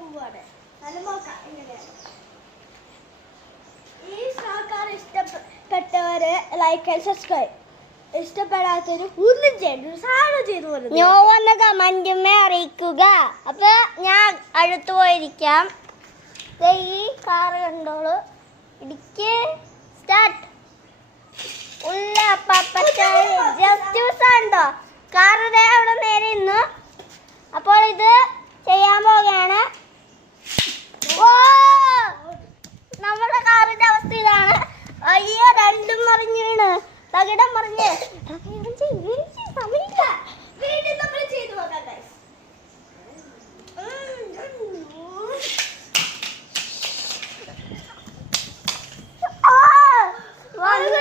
പോവാണ്. ഈ സർക്കാർ ഇഷ്ടപ്പെട്ടവര് ലൈക്ക് ആൻഡ് സബ്സ്ക്രൈബ്, ഇഷ്ടപ്പെടാത്തവര് ഒന്നും ചെയ്തു സാധനം ചെയ്തു പോകുന്നത് നോ വന്ന കമന്റുമേ അറിയിക്കുക. അപ്പൊ ഞാൻ അടുത്ത് പോയിരിക്കാം. ഈ കാറ് കണ്ടോളൂ. ഇടിക്ക് സ്റ്റാർട്ട്. ഉള്ള ജസ്റ്റ് ഉണ്ടോ കാറ് അവിടെ നേരെ ഇന്നു. അപ്പോൾ ഇത് ചെയ്യാൻ പോവുകയാണ്. ഓ, നമ്മുടെ കാറിന്റെ അവസ്ഥ ഇതാണ്. അയ്യോ, രണ്ടും മറിഞ്ഞു വീണ്. തകിടം മറിഞ്ഞ് സമയമില്ല. വീണ്ടും നമ്മൾ ചെയ്തു നോക്കാം guys. വന്നു